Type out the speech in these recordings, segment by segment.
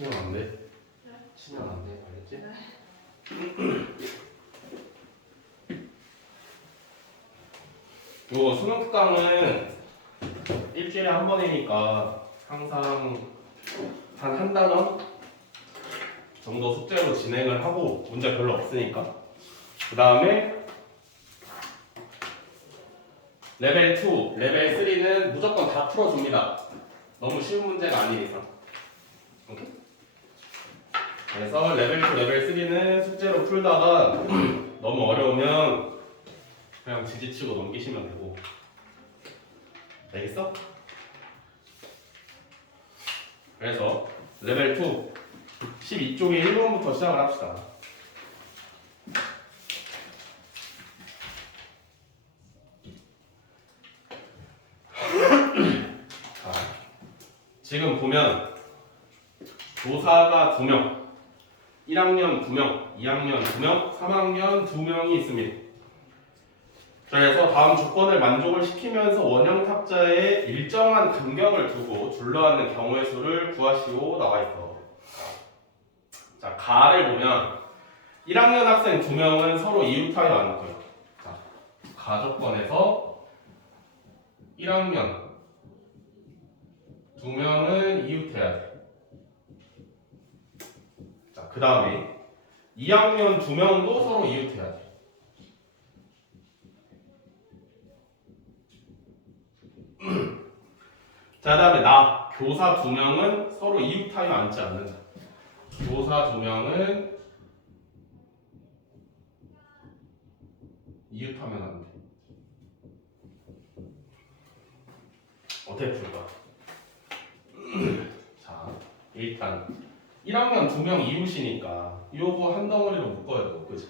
치면 안 돼. 네? 치면 안 돼. 알겠지? 네. 요 수능 특강은 일주일에 한 번이니까 항상 한 단원 정도 숙제로 진행을 하고 문제 별로 없으니까 그 다음에 레벨 2, 레벨 3는 무조건 다 풀어줍니다. 너무 쉬운 문제가 아닌 이상. 오케이? 그래서 레벨 2, 레벨 3는 숙제로 풀다가 너무 어려우면 그냥 지지치고 넘기시면 되고. 알겠어? 그래서 레벨 2 12쪽에 1번부터 시작을 합시다. 자, 지금 보면 교사가 2명, 1학년 2명, 2학년 2명, 3학년 2명이 있습니다. 그래서 다음 조건을 만족을 시키면서 원형 탁자에 일정한 간격을 두고 둘러앉는 경우의 수를 구하시오 나와 있어. 자, 가를 보면 1학년 학생 2명은 서로 이웃하여 앉고요. 자, 가 조건에서 1학년 2명은 이웃해야 돼. 자, 그 다음에 2학년 2명도 서로 이웃해야 돼. 자, 다음에 나 교사 2명은 서로 이웃하여 앉지 않는다. 교사 2명은 이웃하면 안 돼. 어떻게 풀까? 자, 일단 1학년 2명 이웃이니까 요거 한 덩어리로 묶어야 되고, 그치?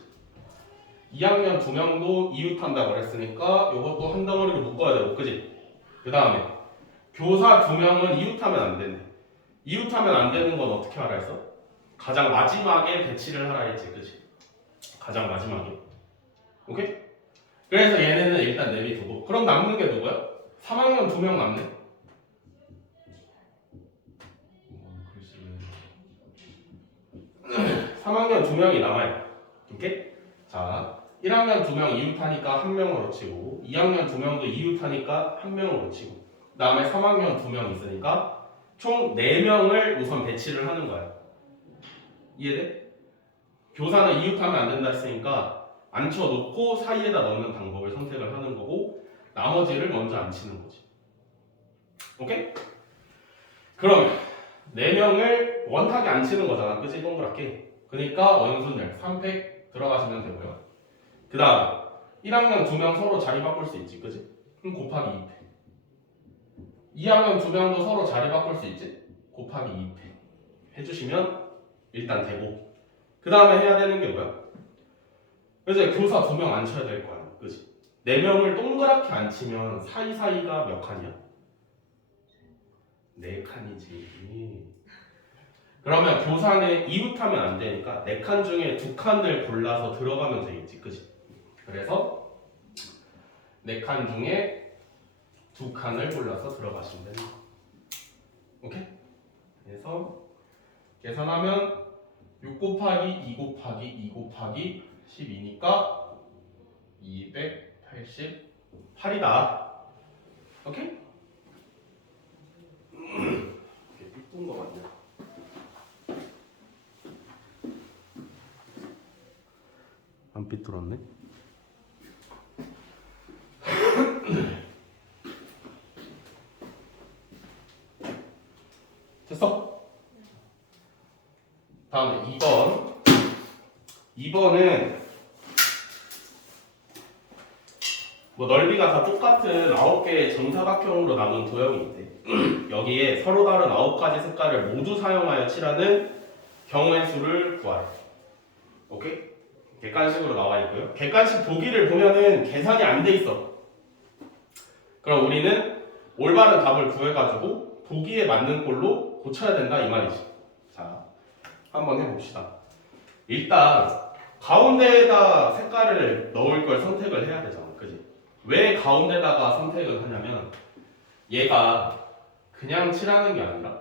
2학년 2명도 이웃한다고 그랬으니까 요것도 한 덩어리로 묶어야 되고, 그치? 그 다음에 교사 2명은 이웃하면 안 된대. 이웃하면 안 되는 건 어떻게 하라 했어? 가장 마지막에 배치를 하라 했지, 그치? 가장 마지막에. 오케이? 그래서 얘네는 일단 내비두고. 그럼 남는 게 누구야? 3학년 2명 남네? 3학년 2명이 남아요. 오케이? 자, 1학년 2명 이웃하니까 한 명으로 치고 2학년 2명도 이웃하니까 한 명으로 치고 그 다음에 3학년 2명 있으니까 총 4명을 우선 배치를 하는 거야. 이해돼? 교사는 이웃하면 안 된다 했으니까 앉혀놓고 사이에다 넣는 방법을 선택을 하는 거고 나머지를 먼저 앉히는 거지. 오케이? 그러면 4명을 원하게 앉히는 거잖아. 그치? 동그랗게. 그러니까 원순열 3팩 들어가시면 되고요. 그 다음 1학년 2명 서로 자리 바꿀 수 있지. 그치? 그럼 곱하기 2팩. 2학년 2명도 서로 자리 바꿀 수 있지? 곱하기 2팩 해주시면 일단 되고 그 다음에 해야 되는 게 뭐야? 이제 교사 2명 앉혀야 될 거야. 그치? 4명을 동그랗게 앉히면 사이사이가 몇 칸이야? 4칸이지. 그러면 교사는 이웃하면 안 되니까 4칸 중에 2칸을 골라서 들어가면 되겠지. 그치? 그래서 4칸 중에 2칸을 골라서 들어가시면 됩니다. 오케이? 그래서 계산하면 6 곱하기 2 곱하기 2 곱하기 12니까 288이다. 오케이? 이렇게 삐뚤은 거 맞냐? 안 삐뚤었네? 됐어? 다음에 2번. 2번은 뭐 넓이가 다 똑같은 9개의 정사각형으로 남은 도형이 있대. 여기에 서로 다른 9가지 색깔을 모두 사용하여 칠하는 경우의 수를 구하래. 오케이? 객관식으로 나와 있고요. 객관식 보기를 보면은 계산이 안 돼 있어. 그럼 우리는 올바른 답을 구해가지고 보기에 맞는 꼴로 고쳐야 된다 이 말이지. 자, 한번 해봅시다. 일단 가운데에다 색깔을 넣을 걸 선택을 해야 되잖아. 그지? 왜 가운데다가 선택을 하냐면 얘가 그냥 칠하는 게 아니라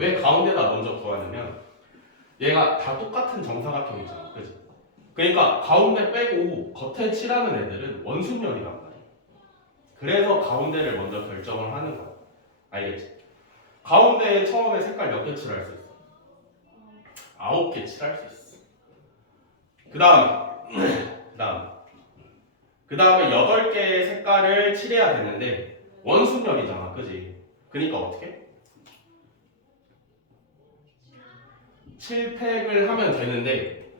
왜 가운데다 먼저 구하냐면 얘가 다 똑같은 정사각형이잖아, 그지? 그러니까 가운데 빼고 겉에 칠하는 애들은 원순열이란 말이야. 그래서 가운데를 먼저 결정을 하는 거야. 알겠지? 가운데에 처음에 색깔 몇 개 칠할 수 있어? 9개 칠할 수 있어. 그 다음에 8개의 색깔을 칠해야 되는데 원순열이잖아, 그지? 그러니까 어떻게? 7팩을 하면 되는데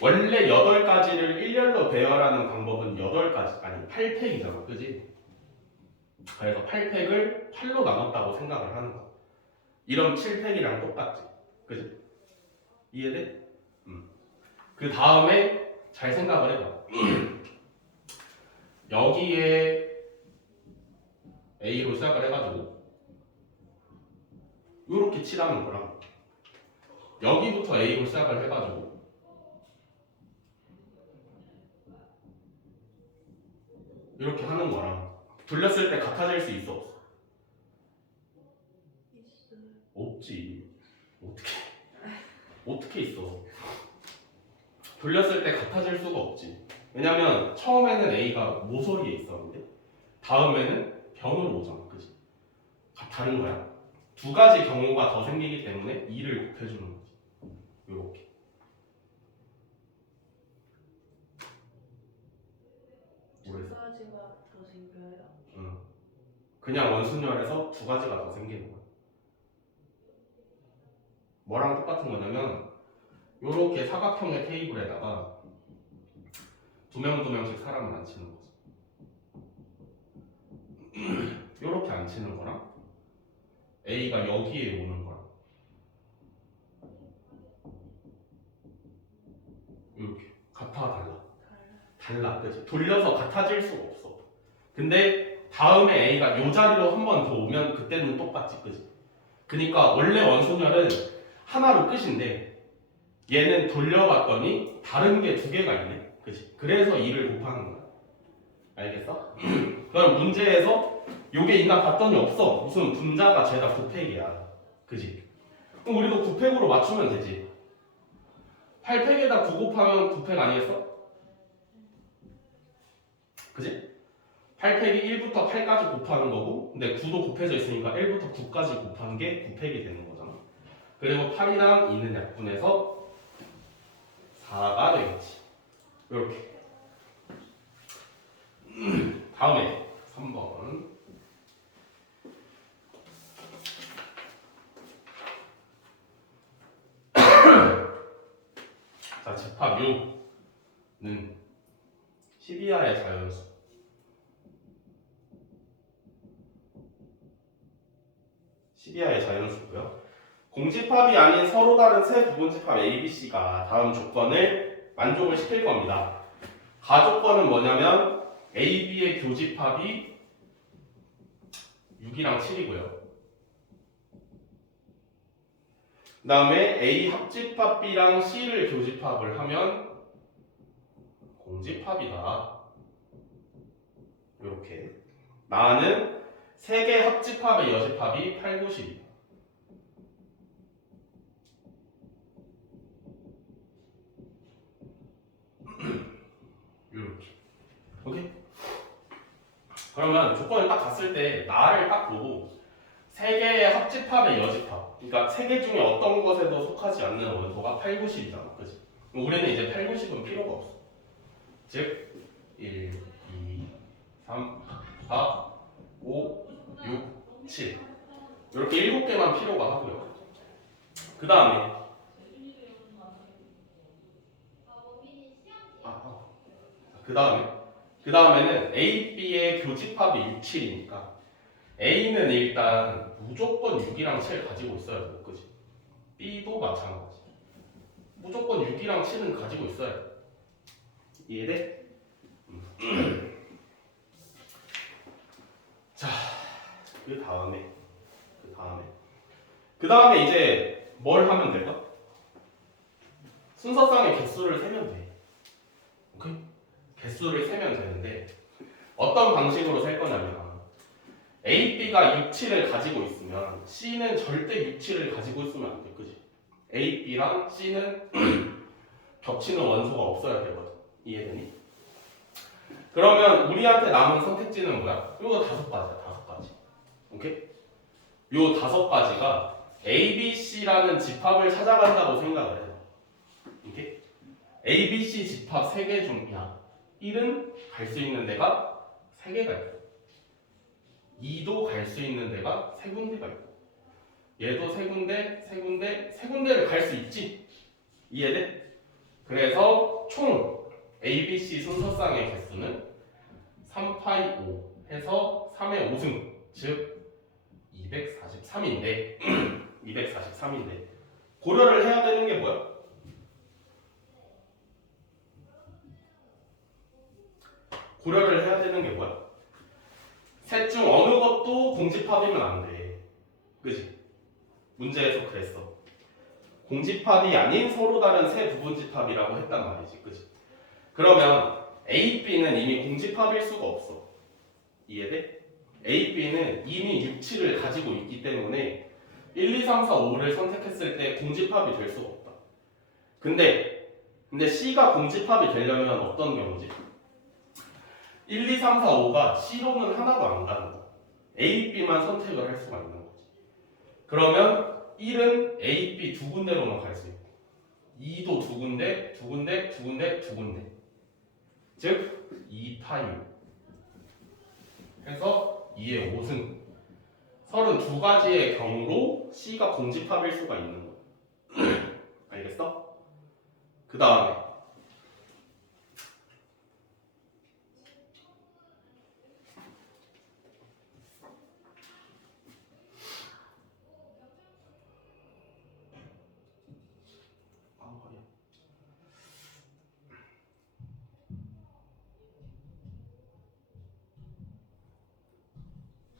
원래 8가지를 일렬로 배열하는 방법은 8가지 아니 8팩이잖아, 그지? 그래서 8팩을 8로 나눴다고 생각을 하는 거야. 이런 7팩이랑 똑같지, 그지? 이해돼? 그 다음에 잘 생각을 해봐. 여기에 A로 시작을 해가지고 이렇게 칠하는 거랑 여기부터 A로 시작을 해가지고 이렇게 하는 거랑 돌렸을 때 같아질 수 있어, 없어? 없지. 어떻게 있어? 돌렸을 때 같아질 수가 없지. 왜냐면 처음에는 A가 모서리에 있었는데 다음에는 변으로 오잖아, 그지? 다른 거야. 두 가지 경우가 더 생기기 때문에 2를 곱해주는 거지. 요렇게. 두 가지가 더 생겨요? 응. 그냥 원순열에서 두 가지가 더 생기는 거야. 뭐랑 똑같은 거냐면 요렇게 사각형의 테이블에다가 두 명씩 사람을 앉히는 거지. 요렇게 앉히는 거랑 A가 여기에 오는 거랑 이렇게 같아, 달라, 그치? 돌려서 같아질 수가 없어. 근데 다음에 A가 요 자리로 한 번 더 오면 그때는 똑같지, 그치? 그러니까 원래 원순열은 하나로 끝인데 얘는 돌려봤더니 다른 게 두 개가 있네, 그치? 그래서 2를 곱하는 거야. 알겠어? 그럼 문제에서 요게 있나 봤더니 없어. 무슨 분자가 죄다 9팩이야, 그치? 그럼 우리도 9팩으로 맞추면 되지. 8팩에다 9 곱하면 9팩 아니겠어? 그지? 8팩이 1부터 8까지 곱하는 거고 근데 9도 곱해져 있으니까 1부터 9까지 곱한 게 9팩이 되는 거잖아. 그리고 8이랑 있는 약분해서 4가 되겠지. 이렇게. 다음에 3번. 자, 집합 6는 12하의 자연수. 자연수고요. 공집합이 아닌 서로 다른 세 부분집합 A, B, C가 다음 조건을 만족을 시킬 겁니다. 가조건은 뭐냐면 A, B의 교집합이 6이랑 7이고요. 그 다음에 A 합집합 B랑 C를 교집합을 하면 공집합이다. 이렇게. 나는 3개 합집합의 여집합이 8, 9, 10이다. 이렇게. 오케이? 그러면 조건을 딱 봤을 때 나를 딱 보고 3개의 합집합의 여집합, 그러니까 3개 중에 어떤 것에도 속하지 않는 원소가 8, 9, 10이잖아, 그치? 우리는 이제 8, 9, 10은 필요가 없어. 즉 1, 2, 3, 4, 5, 6, 7 이렇게 7개만 필요가 하고요. 그 다음에 그 다음에는 A, B의 교집합이 6, 7이니까 A는 일단 무조건 6이랑 7 가지고 있어야 돼, 그지? B도 마찬가지. 무조건 6이랑 7은 가지고 있어야 돼. 이해돼? 자, 그 다음에 이제 뭘 하면 될까? 순서상의 개수를 세면 돼. 오케이? 개수를 세면 되는데 어떤 방식으로 셀 거냐면 A, B가 6, 7을 가지고 있으면 C는 절대 6, 7을 가지고 있으면 안 돼. 그지? A, B랑 C는 겹치는 원소가 없어야 되거든. 이해되니? 그러면 우리한테 남은 선택지는 뭐야? 이거 5가지야. 5가지. 오케이? 요 5가지가 A, B, C라는 집합을 찾아간다고 생각을 해요. 오케이? A, B, C 집합 3개 중이야. 1은 갈 수 있는 데가 3개가 있고 2도 갈 수 있는 데가 3군데가 있고 얘도 3군데, 3군데, 3군데를 갈 수 있지? 이해돼? 그래서 총 A, B, C 순서쌍의 개수는 3파이 5 해서 3의 5승 즉 243인데 243인데 고려를 해야 되는 게 뭐야? 고려를 해야 되는 게 뭐야? 셋 중 어느 것도 공집합이면 안 돼. 그지? 문제에서 그랬어. 공집합이 아닌 서로 다른 세 부분집합이라고 했단 말이지. 그지? 그러면 A, B는 이미 공집합일 수가 없어. 이해돼? A, B는 이미 6, 7을 가지고 있기 때문에 1, 2, 3, 4, 5를 선택했을 때 공집합이 될 수가 없다. 근데 C가 공집합이 되려면 어떤 경우지? 1, 2, 3, 4, 5가 C로는 하나도 안 가는 거야. A, B만 선택을 할 수가 있는 거지. 그러면 1은 A, B 두 군데로만 갈 수 있고 2도 두 군데, 두 군데, 두 군데, 두 군데 즉 2파이 해서 2의 5승 32가지의 경우로 C가 공집합일 수가 있는 거야. 알겠어? 그 다음에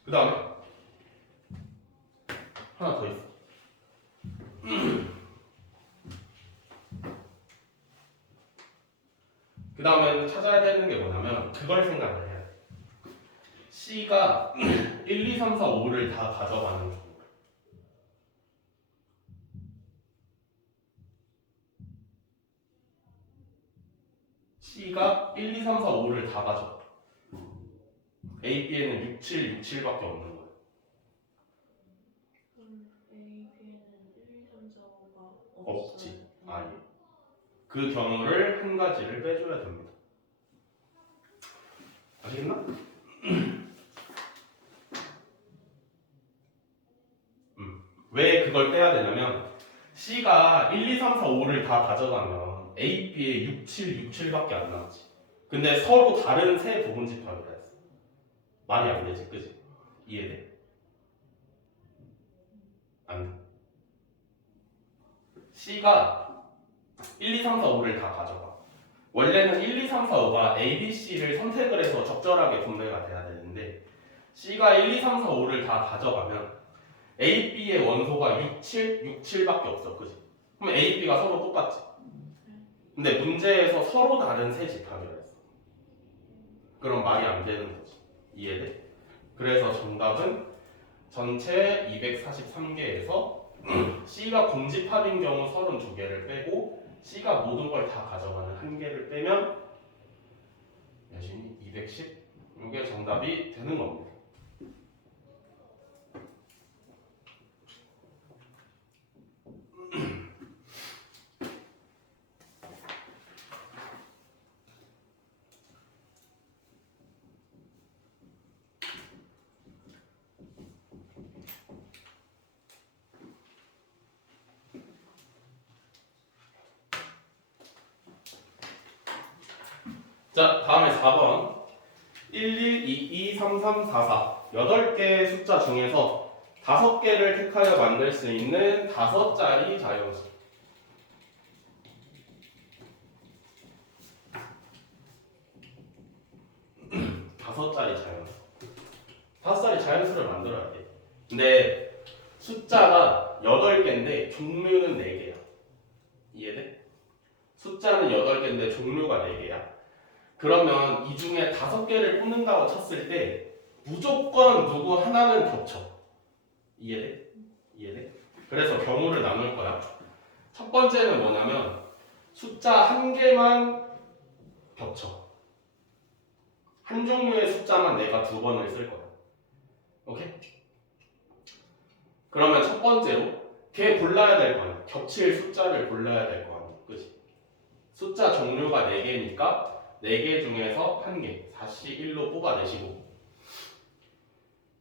그 다음에 하나 더 있어. 그 다음에 찾아야 되는 게 뭐냐면 그걸 생각을 해야 돼. C가 1, 2, 3, 4, 5를 다 가져가는 경우 C가 1, 2, 3, 4, 5를 다 가져가. A, B에는 6, 7, 6, 7밖에 없는 거야. 그럼 A, B에는 1, 2, 3, 4, 5가 없지. 아예. 그 경우를 한 가지를 빼줘야 됩니다. 아시겠나? 왜 그걸 빼야 되냐면 C가 1, 2, 3, 4, 5를 다 가져가면 A, B에 6, 7, 6, 7밖에 안 남지. 근데 서로 다른 세 부분 집합이라 했어. 말이 안 되지, 그지? 이해돼? 안 돼. C가 1, 2, 3, 4, 5를 다 가져가. 원래는 1, 2, 3, 4, 5가 A, B, C를 선택을 해서 적절하게 분배가 돼야 되는데 C가 1, 2, 3, 4, 5를 다 가져가면 A, B의 원소가 6, 7, 6, 7밖에 없어. 그지? 그럼 A, B가 서로 똑같지? 근데 문제에서 서로 다른 세 집합이라 했어. 그럼 말이 안 되는 거지. 이해돼? 그래서 정답은 전체 243개에서 C가 공집합인 경우 32개를 빼고 C가 모든 걸 다 가져가는 한 개를 빼면 몇이니? 210? 이게 정답이 되는 겁니다. 자, 다음에 4번 11, 22, 33, 44 8개의 숫자 중에서 5개를 택하여 만들 수 있는 5자리 자연수. 5자리 자연수. 5자리 자연수를 만들어야 돼. 근데 숫자가 8개인데 종류는 4개야. 이해돼? 숫자는 8개인데 종류가 4개야. 그러면 이 중에 5개를 뽑는다고 쳤을 때 무조건 누구 하나는 겹쳐. 이해돼? 이해돼? 그래서 경우를 나눌 거야. 첫 번째는 뭐냐면 숫자 한 개만 겹쳐. 한 종류의 숫자만 내가 두 번을 쓸 거야. 오케이? 그러면 첫 번째로 걔 골라야 될 거 아니야. 겹칠 숫자를 골라야 될 거 아니야. 그치? 숫자 종류가 4개니까 4개 중에서 1개 4시 1로 뽑아내시고.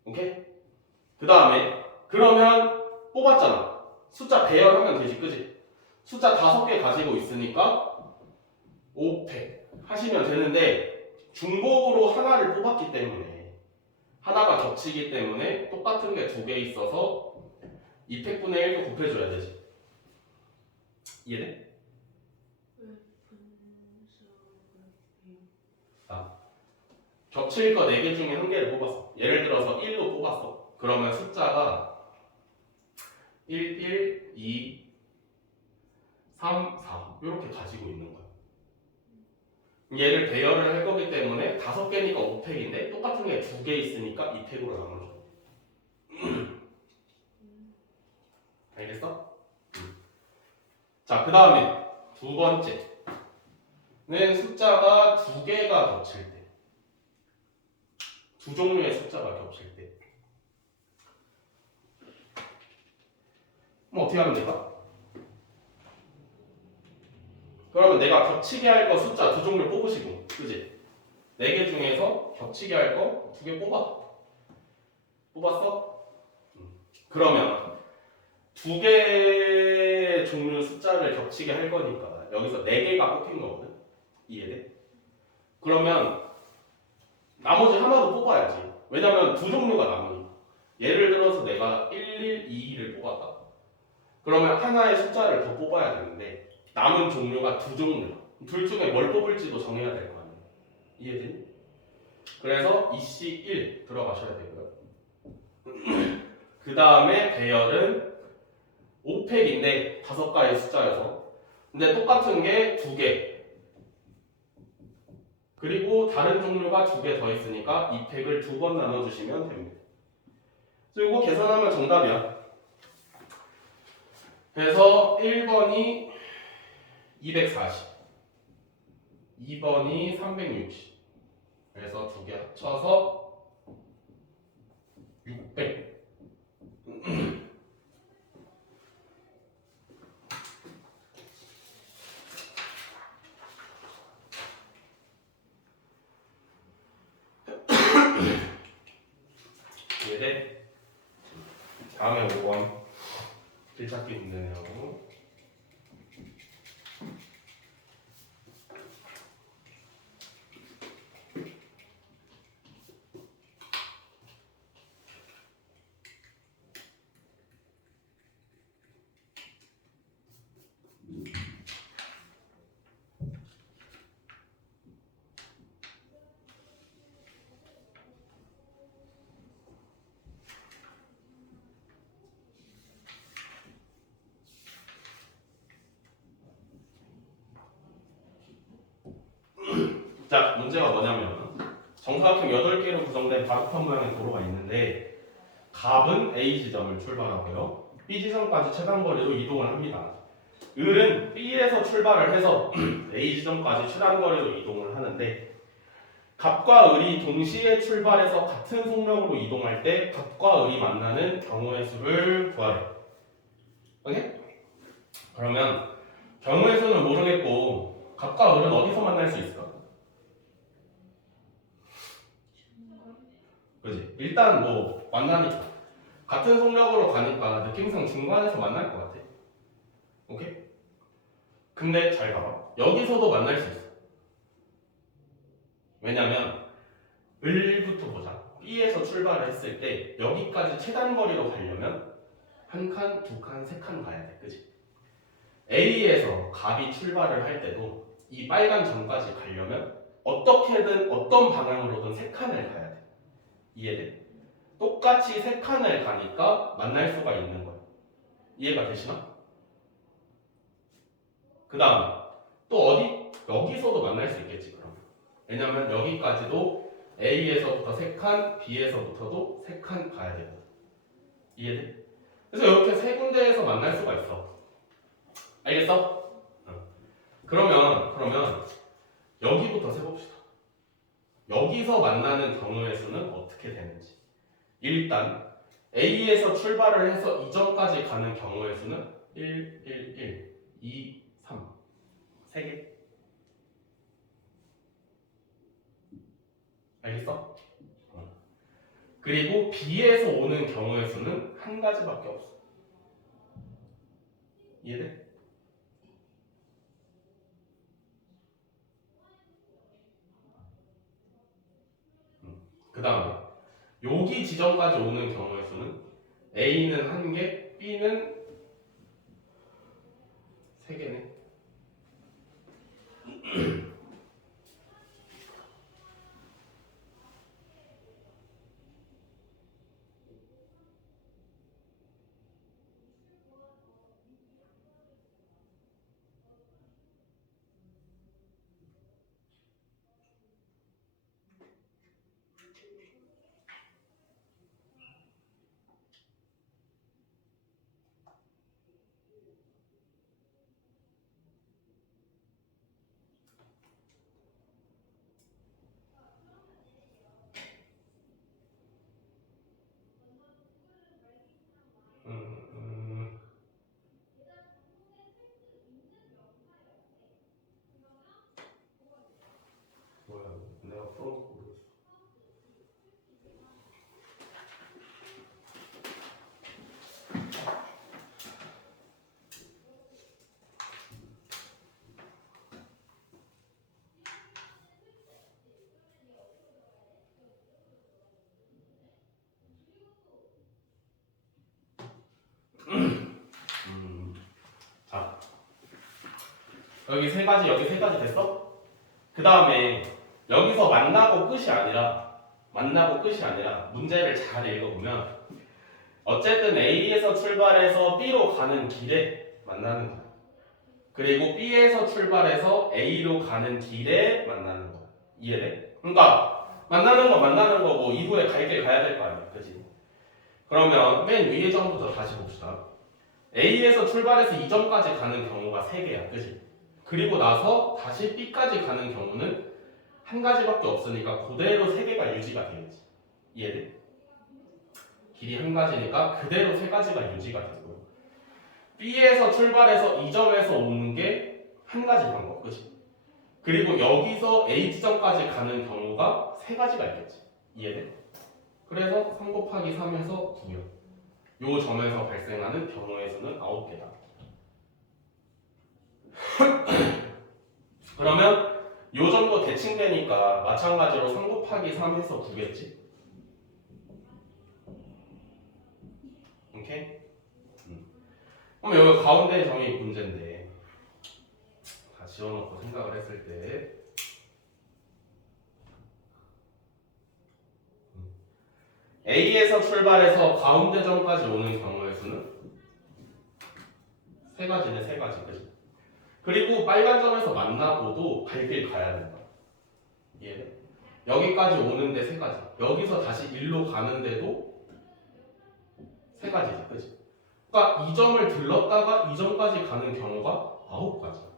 오케이? 그 다음에 그러면 뽑았잖아. 숫자 배열하면 되지. 그치? 숫자 5개 가지고 있으니까 5팩 하시면 되는데 중복으로 하나를 뽑았기 때문에 하나가 겹치기 때문에 똑같은 게 2개 있어서 2팩분의 1도 곱해줘야 되지. 이해돼? 왜 분수를 겹칠 거 4개 중에 1개를 뽑았어. 예를 들어서 1로 뽑았어. 그러면 숫자가 1, 1, 2, 3, 4 이렇게 가지고 있는 거야. 얘를 배열을 할 거기 때문에 5개니까 5팩인데 똑같은 게 2개 있으니까 2팩으로 나눠줘. 알겠어? 자, 그 다음에 두 번째는 숫자가 2개가 겹칠 때. 두 종류의 숫자가 겹칠 때. 그럼 어떻게 하면 될까? 그러면 내가 겹치게 할 거 숫자 두 종류 뽑으시고, 그지? 4개 중에서 겹치게 할 거 2개 뽑아. 뽑았어? 그러면 2개 종류 숫자를 겹치게 할 거니까 여기서 4개가 뽑힌 거거든? 이해돼? 그러면 나머지 하나도 뽑아야지. 왜냐면 두 종류가 남으니까. 예를 들어서 내가 1, 1, 2를 뽑았다. 그러면 하나의 숫자를 더 뽑아야 되는데 남은 종류가 두 종류야. 둘 중에 뭘 뽑을지도 정해야 될 거 아니야. 이해되니? 그래서 이씨 1 들어가셔야 되고요. 그 다음에 배열은 5팩인데 5가의 숫자여서 근데 똑같은 게 2개 그리고 다른 종류가 2개 더 있으니까 2팩을 2번 나눠주시면 됩니다. 그래서 이거 계산하면 정답이야. 그래서 1번이 240 2번이 360 그래서 2개 합쳐서 600 이해돼? 다음에 5번 길찾기 문제네요. 자, 문제가 뭐냐면 정사각형 8개로 구성된 바로판 모양의 도로가 있는데 갑은 A 지점을 출발하고요. B 지점까지 최단거리로 이동을 합니다. 을은 B에서 출발을 해서 A 지점까지 최단거리로 이동을 하는데 갑과 을이 동시에 출발해서 같은 속력으로 이동할 때 갑과 을이 만나는 경우의 수를 구하래. 오케이? 그러면 경우의 수는 모르겠고 갑과 을은 어디서 만날 수 있을까? 그지? 일단 뭐 만나니까 같은 속력으로 가니까 느낌상 중간에서 만날 것 같아. 오케이? 근데 잘 봐봐. 여기서도 만날 수 있어. 왜냐면 을부터 보자. B에서 출발을 했을 때 여기까지 최단거리로 가려면 한 칸, 두 칸, 세 칸 가야 돼. 그지? A에서 갑이 출발을 할 때도 이 빨간 점까지 가려면 어떻게든 어떤 방향으로든 세 칸을 가야 돼. 이해돼? 똑같이 세 칸을 가니까 만날 수가 있는 거야. 이해가 되시나? 그 다음에 또 어디? 여기서도 만날 수 있겠지 그럼. 왜냐면 여기까지도 A에서부터 3칸, B에서부터도 3칸 가야 되거든. 이해돼? 그래서 이렇게 세 군데에서 만날 수가 있어. 알겠어? 그러면 여기부터 세봅시다. 여기서 만나는 경우의 수는 어떻게 되는지. 일단 A에서 출발을 해서 이 점까지 가는 경우의 수는 1, 1, 1, 2, 3. 3개. 알겠어? 그리고 B에서 오는 경우의 수는 한 가지밖에 없어. 이해돼? 그 다음에 여기 지점까지 오는 경우의 수는 A는 1개, B는 3개네. 뭐야? 내가 풀어서 모르겠어. 자, 여기 세 가지 됐어? 그 다음에 여기서 만나고 끝이 아니라 문제를 잘 읽어보면 어쨌든 A에서 출발해서 B로 가는 길에 만나는 거야. 그리고 B에서 출발해서 A로 가는 길에 만나는 거야. 이해돼? 그러니까 만나는 거 뭐 이후에 갈 길 가야 될 거 아니야. 그치? 그러면 맨 위에 점부터 다시 봅시다. A에서 출발해서 이 점까지 가는 경우가 3개야. 그치? 그리고 나서 다시 B까지 가는 경우는 한 가지밖에 없으니까 그대로 3개가 유지가 되겠지. 이해돼? 길이 한 가지니까 그대로 3가지가 유지가 되고요. B에서 출발해서 이 점에서 오는 게 한 가지 방법, 그치? 그리고 여기서 A 지점까지 가는 경우가 3가지가 있겠지. 이해돼? 그래서 3 곱하기 3에서 9면 요 점에서 발생하는 경우의 수는 9개다. 그러면 요 정도 대칭되니까 마찬가지로 3 곱하기 3에서 9겠지? 오케이? 그럼 여기 가운데 점이 문제인데 다 지워놓고 생각을 했을 때 A에서 출발해서 가운데 점까지 오는 경우의 수는 3가지네, 3가지. 그치? 그리고 빨간 점에서 만나고도 갈 길 가야 된다. 이해돼? 여기까지 오는데 3가지. 여기서 다시 1로 가는데도 3가지지. 그치? 그러니까 이 점을 들렀다가 이 점까지 가는 경우가 9가지야.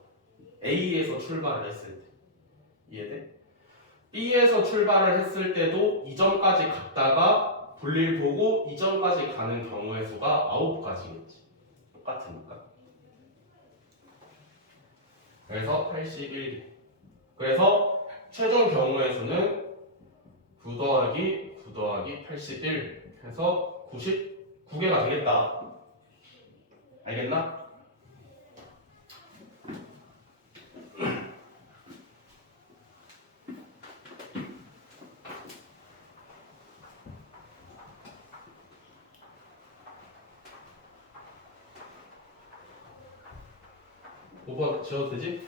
A에서 출발을 했을 때. 이해돼? B에서 출발을 했을 때도 이 점까지 갔다가 볼일 보고 이 점까지 가는 경우의 수가 9가지겠지. 똑같으니까. 그래서 81개. 그래서 최종 경우의 수는 9 더하기 9 더하기 81 해서 99개가 되겠다. 알겠나? 오버 지워도 되지?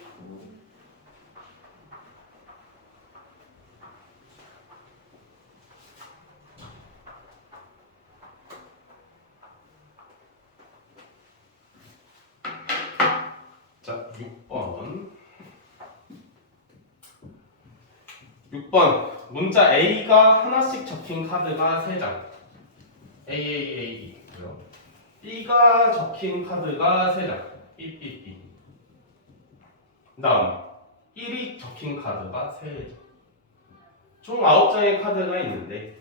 자, 6번 문자 A가 하나씩 적힌 카드가 3장. A. B가 적힌 카드가 3장. B. 다음 1이 적힌 카드가 3장. 총 9장의 카드가 있는데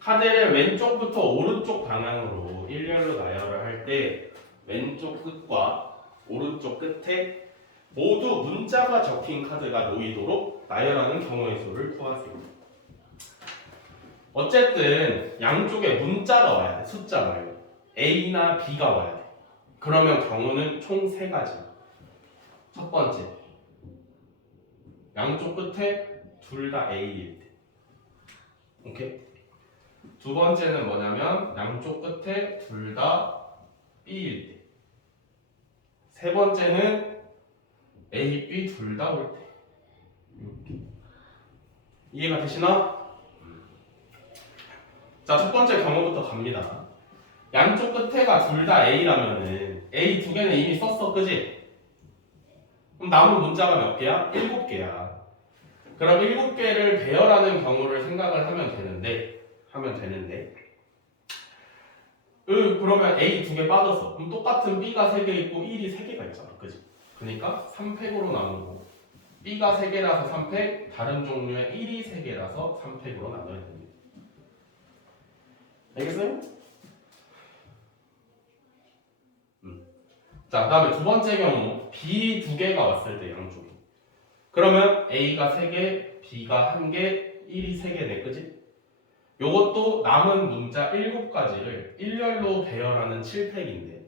카드를 왼쪽부터 오른쪽 방향으로 일렬로 나열을 할 때 왼쪽 끝과 오른쪽 끝에 모두 문자가 적힌 카드가 놓이도록 나열하는 경우의 수를 구하세요. 어쨌든 양쪽에 문자가 와야 돼. 숫자 말고 A나 B가 와야 돼. 그러면 경우는 총 3가지. 첫 번째, 양쪽 끝에 둘 다 A일 때. 오케이? 두 번째는 뭐냐면 양쪽 끝에 둘 다 B일 때. 세 번째는 A, B 둘 다 올 때. 이렇게. 이해가 되시나? 자, 첫 번째 경우부터 갑니다. 양쪽 끝에가 둘 다 A라면은 A 2개는 이미 썼어, 그지? 그럼 남은 문자가 몇 개야? 7개야. 그럼 7개를 배열하는 경우를 생각을 하면 되는데 그러면 A 2개 빠졌어. 그럼 똑같은 B가 3개 있고 1이 3개가 있잖아, 그지? 그러니까 3팩으로 나누고 B가 3개라서 3팩, 다른 종류의 1이 3개라서 3팩으로 나눠야 됩니다. 알겠어요? 자, 그 다음에 두 번째 경우 B 2개가 왔을 때 양쪽에 그러면 A가 3개, B가 1개, 1이 3개네, 그지? 요것도 남은 문자 7가지를 일렬로 배열하는 7팩인데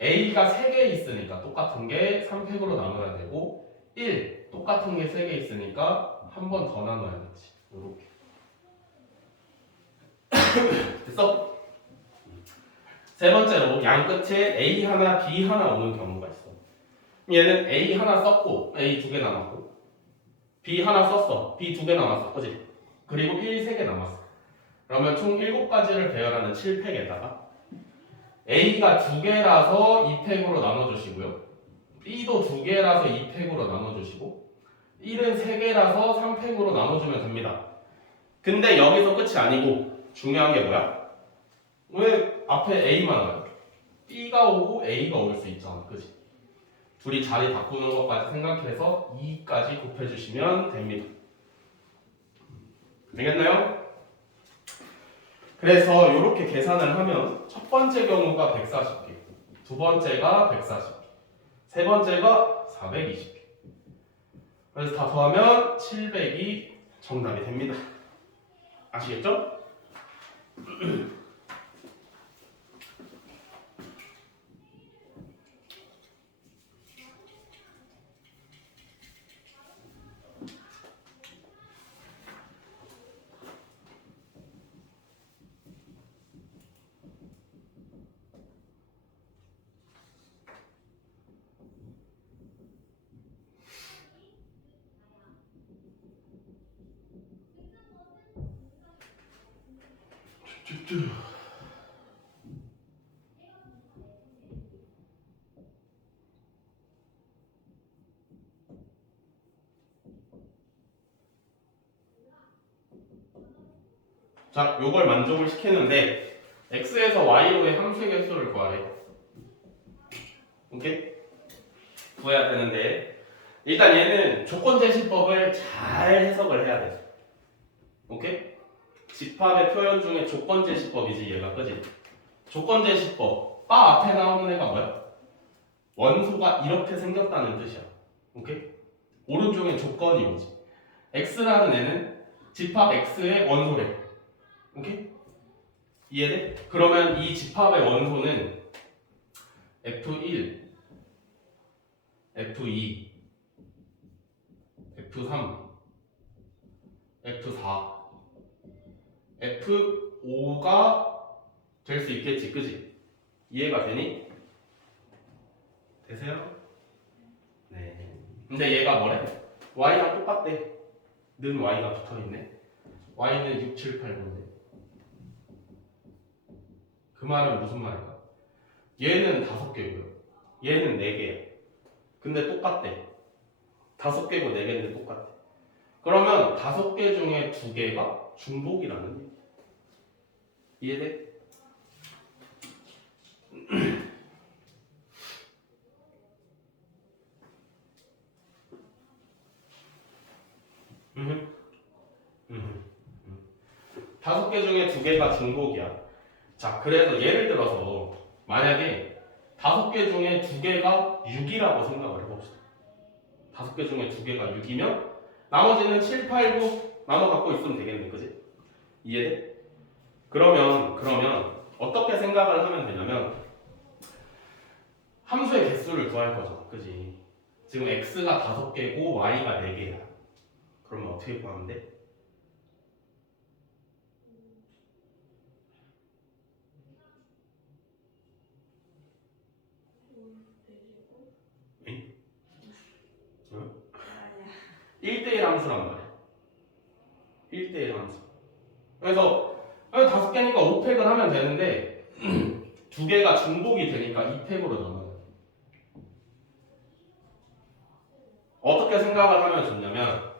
A가 3개 있으니까 똑같은 게 3팩으로 나눠야 되고 1, 똑같은 게 3개 있으니까 한 번 더 나눠야겠지. 요렇게. 됐어? 세 번째로 양 끝에 A 하나, B 하나 오는 경우가 있어. 얘는 A 하나 썼고 A 2개 남았고 B 하나 썼어. B 2개 남았어. 그지? 그리고 1, 3개 남았어. 그러면 총 7가지를 배열하는 7팩에다가 A가 2개라서 2팩으로 나눠주시고요. B도 2개라서 2팩으로 나눠주시고 1은 3개라서 3팩으로 나눠주면 됩니다. 근데 여기서 끝이 아니고 중요한 게 뭐야? 왜 앞에 A만 와요? B가 오고 A가 올 수 있잖아, 그지? 둘이 자리 바꾸는 것까지 생각해서 2까지 곱해주시면 됩니다. 알겠나요? 그래서 이렇게 계산을 하면 첫 번째 경우가 140개, 두 번째가 140개, 세 번째가 420개. 그래서 다 더하면 700이 정답이 됩니다. 아시겠죠? 자, 요걸 만족을 시키는데 x에서 y로의 함수 개수를 구하래. 오케이? 구해야 되는데 일단 얘는 조건 제시법을 잘 해석을 해야 돼. 오케이? 집합의 표현 중에 조건 제시법이지 얘가, 그지? 조건 제시법 바 앞에 나오는 애가 뭐야? 원소가 이렇게 생겼다는 뜻이야. 오케이? 오른쪽엔 조건이 오지. x라는 애는 집합 x의 원소래. 오케이? 이해돼? 그러면 이 집합의 원소는 F1, F2, F3, F4, F5가 될 수 있겠지, 그지? 이해가 되니? 되세요? 네. 근데 얘가 뭐래? y랑 똑같대. 는 y가 붙어있네. y는 6, 7, 8, 9인데. 그 말은 무슨 말일까? 얘는 5개고요. 얘는 4개야. 근데 똑같대. 5개고 4개인데 똑같대. 그러면 5개 중에 2개가 중복이라는 얘기. 이해돼? 음. 5개 중에 2개가 중복이야. 자, 그래서 예를 들어서 만약에 5개 중에 2개가 6이라고 생각을 해봅시다. 5개 중에 2개가 6이면 나머지는 7, 8, 9 나눠 갖고 있으면 되겠네, 그지? 이해돼? 그러면 어떻게 생각을 하면 되냐면 함수의 개수를 구할 거죠, 그지? 지금 x가 5개고 y가 4개야. 그러면 어떻게 구하면 돼? 응? 응? 1대1 함수란 말이야. 1대1 함수. 그래서 5개니까 5팩을 하면 되는데 2개가 중복이 되니까 2팩으로 넘어요. 어떻게 생각을 하면 좋냐면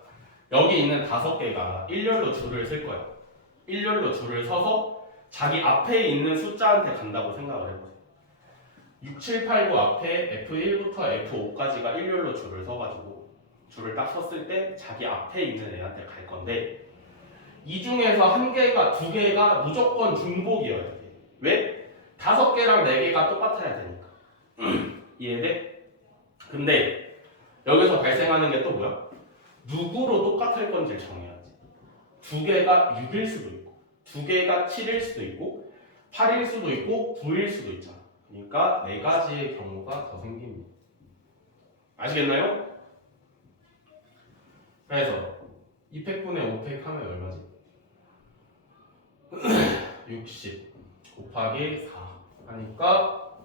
여기 있는 5개가 일렬로 줄을 쓸 거야. 일렬로 줄을 서서 자기 앞에 있는 숫자한테 간다고 생각을 해보세요. 6, 7, 8, 9 앞에 F1부터 F5까지가 일렬로 줄을 서가지고 줄을 딱 섰을 때 자기 앞에 있는 애한테 갈 건데 이 중에서 1개가 2개가 무조건 중복이어야 돼. 왜? 5개랑 4개가 똑같아야 되니까. 이해돼? 근데 여기서 발생하는 게 또 뭐야? 누구로 똑같을 건지 정해야지. 2개가 6일 수도 있고 2개가 7일 수도 있고 8일 수도 있고 9일 수도 있잖아. 그러니까 4가지의 경우가 더 생깁니다. 아시겠나요? 그래서 2팩분의 5팩 하면 얼마지? 60 곱하기 4 하니까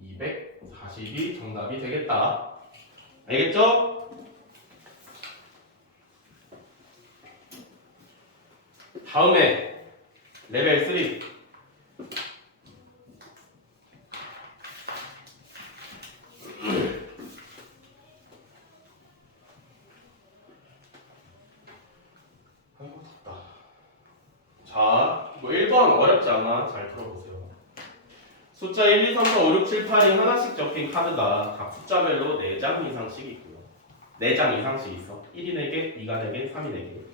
240이 정답이 되겠다. 알겠죠? 다음에 레벨 3 자, 뭐 1번 어렵지 않아. 잘 들어보세요. 숫자 1, 2, 3, 4, 5, 6, 7, 8이 하나씩 적힌 카드가 각 숫자별로 4장 이상씩 있고요. 4장 이상씩 있어. 1이 4개, 2가 4개, 3이 4개.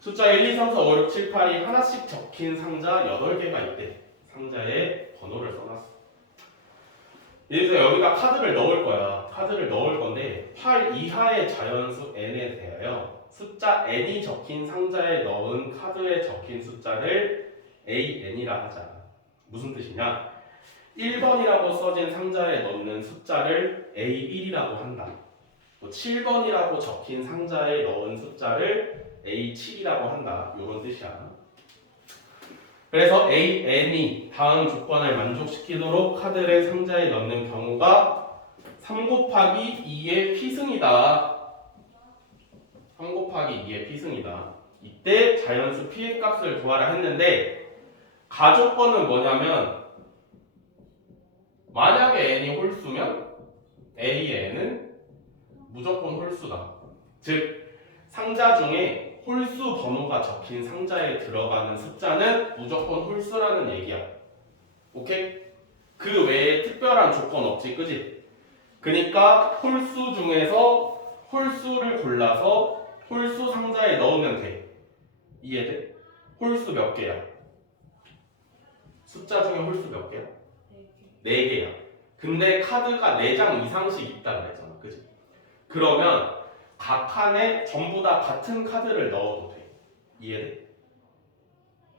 숫자 1, 2, 3, 4, 5, 6, 7, 8이 하나씩 적힌 상자 8개가 있대. 상자에 번호를 써놨어. 그래서 여기다 카드를 넣을 거야. 카드를 넣을 건데 8 이하의 자연수 n에 대하여 숫자 n이 적힌 상자에 넣은 카드에 적힌 숫자를 AN이라 하자. 무슨 뜻이냐? 1번이라고 써진 상자에 넣는 숫자를 A1이라고 한다. 7번이라고 적힌 상자에 넣은 숫자를 A7이라고 한다. 이런 뜻이야. 그래서 AN이 다음 조건을 만족시키도록 카드를 상자에 넣는 경우가 3 곱하기 2의 피승이다. 3 곱하기 2의 피승이다. 이때 자연수 P의 값을 구하라 했는데 가조건은 뭐냐면 만약에 n이 홀수면 AN은 무조건 홀수다. 즉 상자 중에 홀수 번호가 적힌 상자에 들어가는 숫자는 무조건 홀수라는 얘기야. 오케이? 그 외에 특별한 조건 없지, 그지? 그러니까 홀수 중에서 홀수를 골라서 홀수 상자에 넣으면 돼. 이해돼? 홀수 몇 개야? 숫자 중에 홀수 몇 개야? 4개야. 근데 카드가 4장 이상씩 있다 그랬잖아. 그지? 그러면 각 칸에 전부 다 같은 카드를 넣어도 돼. 이해돼?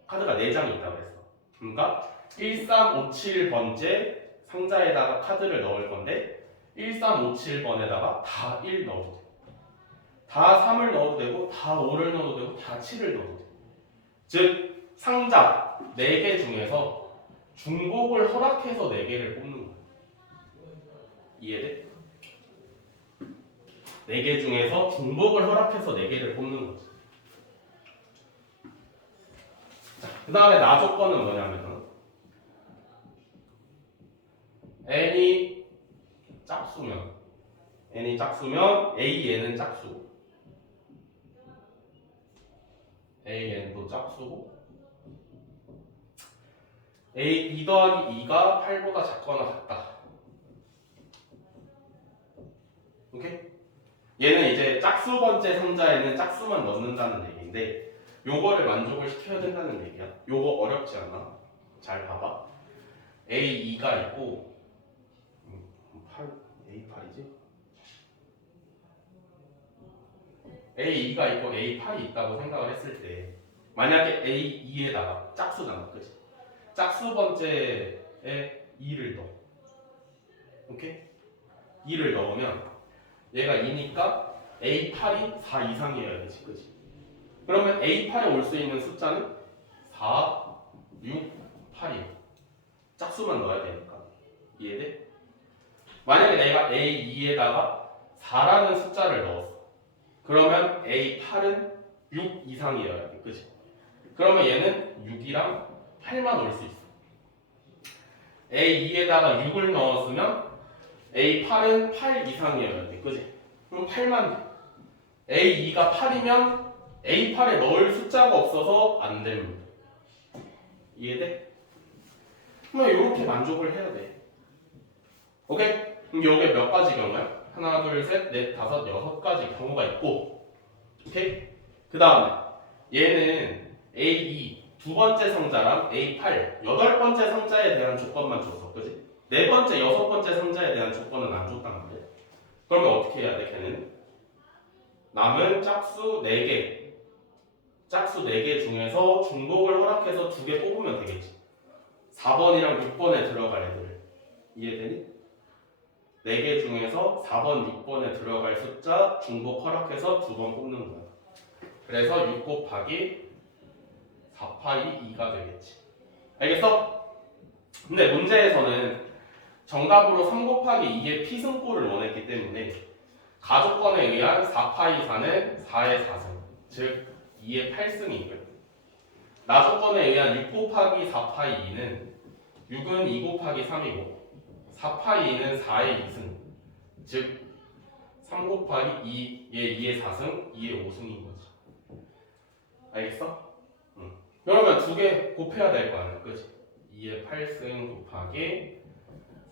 카드가 4장이 있다 그랬어. 그러니까 1357번째 상자에다가 카드를 넣을 건데 1357번에다가 다 1 넣어도 돼. 다 3을 넣어도 되고 다 5를 넣어도 되고 다 7을 넣어도 돼. 즉 상자 4개 중에서 중복을 허락해서 4개를 뽑는 거야. 이해돼? 4개 중에서 중복을 허락해서 4개를 뽑는 거지. 자, 그 다음에 나 조건은 뭐냐면 n이 짝수면 AN은 짝수 AN도 짝수고 A 2 더하기 2가 8보다 작거나 같다. 오케이? 얘는 이제 짝수 번째 상자에는 짝수만 넣는다는 얘기인데 요거를 만족을 시켜야 된다는 얘기야. 요거 어렵지 않아? 잘 봐봐. A2가 있고 8, A8이지? A2가 있고 A8이 있다고 생각을 했을 때 만약에 A2에다가 짝수잖아, 그치? 짝수 번째에 2를 넣어. 오케이? 2를 넣으면 얘가 2니까 A8이 4 이상이어야 되지, 그치? 그러면 A8에 올 수 있는 숫자는 4, 6, 8이야. 짝수만 넣어야 되니까. 이해돼? 만약에 내가 A2에다가 4라는 숫자를 넣었어. 그러면 A8은 6 이상이어야 돼. 그치? 그러면 얘는 6이랑 8만 올 수 있어. A2에다가 6을 넣었으면 A8은 8 이상이어야 돼. 그치? 그럼 8만 돼. A2가 8이면 A8에 넣을 숫자가 없어서 안 됩니다. 이해돼? 그럼 이렇게 만족을 해야 돼. 오케이? 그럼 이게 몇 가지 경우야? 하나, 둘, 셋, 넷, 다섯, 여섯 가지 경우가 있고, 오케이? 그 다음에 얘는 A2 두 번째 상자랑 A8 여덟 번째 상자에 대한 조건만 줬어, 그지? 네 번째, 여섯 번째 상자에 대한 조건은 안 줬단 말이야. 그러면 어떻게 해야 돼, 걔는? 남은 짝수 4개, 짝수 4개 중에서 중복을 허락해서 2개 뽑으면 되겠지. 4번이랑 6번에 들어갈 애들 이해되니? 4개 중에서 4번, 6번에 들어갈 숫자 중복 허락해서 2번 뽑는 거야. 그래서 6 곱하기 4파이 2가 되겠지. 알겠어? 근데 문제에서는 정답으로 3 곱하기 2의 피승꼴을 원했기 때문에 가조건에 의한 4파이 4는 4의 4승, 즉 2의 8승이고요. 나조건에 의한 6 곱하기 4파이 2는 6은 2 곱하기 3이고 4파이 2는 4의 2승, 즉 3 곱하기 2의 2의 4승, 2의 5승인 거지. 알겠어? 그러면 2개 곱해야 될 거 아니야, 그치? 2의 8승 곱하기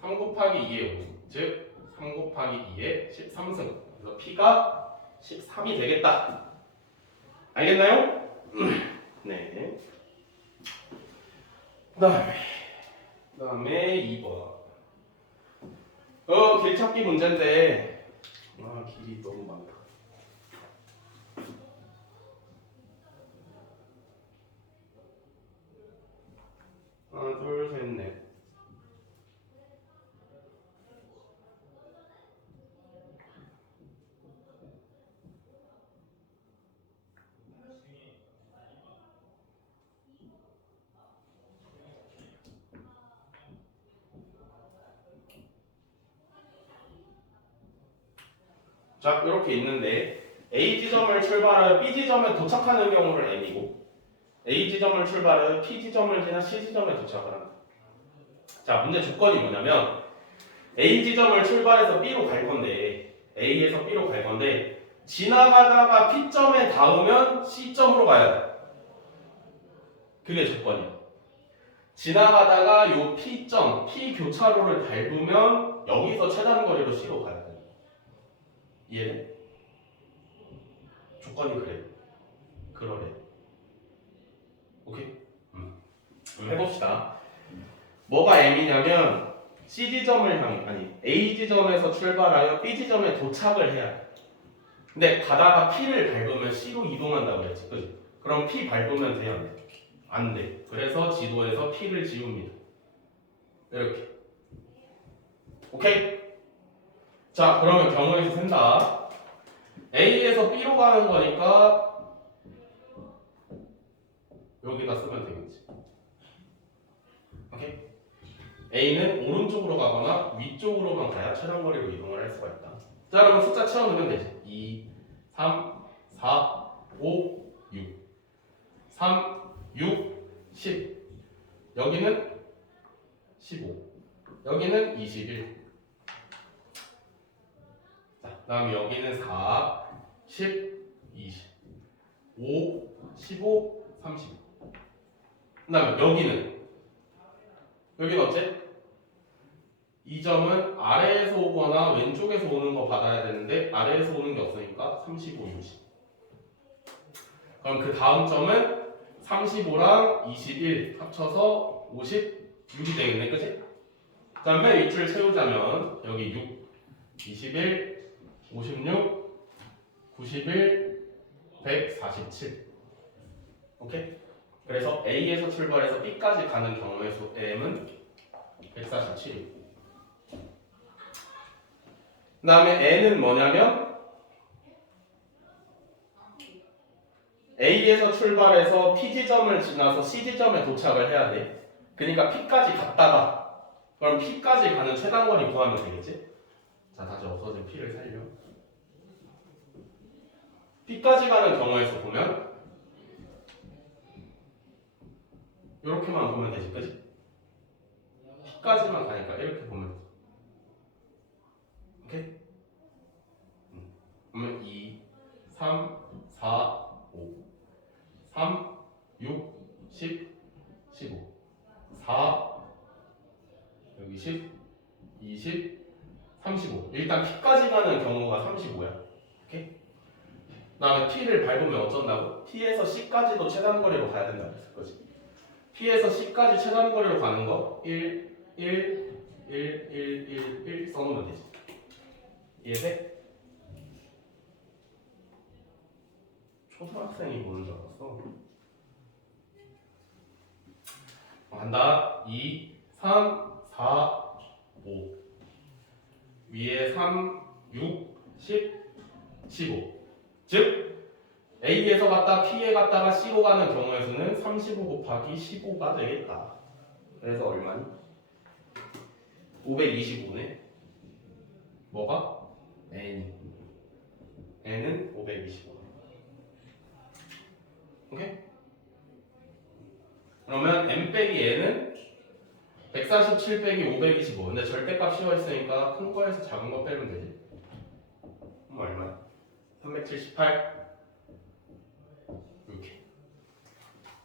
3 곱하기 2의 5승, 즉 3 곱하기 2의 13승. 그래서 P가 13이 되겠다. 알겠나요? 네. 그 다음에 2번. 길찾기 문제인데, 길이 너무 많다. 하나, 둘, 셋, 넷. 자, 이렇게 있는데 A 지점을 출발하여 B 지점에 도착하는 경우를 N이고 A 지점을 출발하여 P 지점을 지나 C 지점에 도착을 한다. 자, 문제 조건이 뭐냐면 A 지점을 출발해서 B로 갈 건데 A에서 B로 갈 건데 지나가다가 P점에 닿으면 C점으로 가야 돼. 그게 조건이야. 지나가다가 요 P점, P 교차로를 밟으면 여기서 최단 거리로 C로 가야 돼. 이해돼? 조건이 그래. 그러래. 오케이? 해봅시다. 뭐가 M이냐면 C 지점을 A 지점에서 출발하여 B 지점에 도착을 해야 돼. 근데 가다가 P를 밟으면 C로 이동한다고 했지, 그지? 그럼 P 밟으면 돼야 돼? 안 돼. 그래서 지도에서 P를 지웁니다. 이렇게. 오케이? 자, 그러면 경우에서 센다. A에서 B로 가는 거니까 여기다 쓰면 되겠지. 오케이? A는 오른쪽으로 가거나 위쪽으로만 가야 최단거리로 이동을 할 수가 있다. 자, 그러면 숫자 채워넣으면 되지. 2, 3, 4, 5, 6. 3, 6, 10. 여기는 15. 여기는 21. 자, 그 다음에 여기는 4, 10, 20. 5, 15, 30. 그 다음에 여기는 어째? 이 점은 아래에서 오거나 왼쪽에서 오는 거 받아야 되는데 아래에서 오는 게 없으니까 35, 60. 그럼 그 다음 점은 35랑 21 합쳐서 56이 되겠네, 그치? 그 다음에 밑줄 채우자면 여기 6, 21, 56, 91, 147. 오케이? 그래서 A에서 출발해서 B까지 가는 경우의 수 M은 147이고 그 다음에 N은 뭐냐면 A에서 출발해서 P 지점을 지나서 C 지점에 도착을 해야 돼. 그러니까 P까지 갔다가 그럼 P까지 가는 최단거리 구하면 되겠지? 자, 다시 없어진 P를 살려. P까지 가는 경우에서 보면 이렇게만 보면 되지, 그치? P까지만 가니까 이렇게 보면 되지. 오케이? 그러면 2, 3, 4, 5 3, 6, 10, 15 4 여기 10, 20, 35 일단 P까지 가는 경우가 35야. 오케이? 그 다음에 P를 밟으면 어쩐다고? P에서 C까지도 최단거리로 가야 된다고 했을 거지. P에서 C까지 최단거리로 가는 거 1, 1, 1, 1, 1, 1 써놓으면 되지. 이해돼? 초등학생이 보는 줄 알았어. 간다. 2, 3, 4, 5 위에 3, 6, 10, 15 즉 A에서 갔다 P에 갔다가 C로 가는 경우의 수는 35 곱하기 15가 되겠다. 그래서 얼마니? 525네. 뭐가? N은 525. 오케이? 그러면 M 빼기 N은 147 빼기 525. 근데 절대값 씌워있으니까 큰 거에서 작은 거 빼면 되지. 그럼 얼마야? 378 이렇게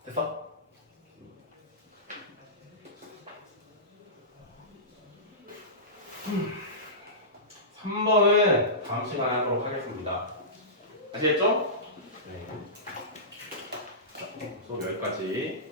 됐어? 3번은 다음 시간에 하도록 하겠습니다. 아시겠죠? 네. 수업 여기까지.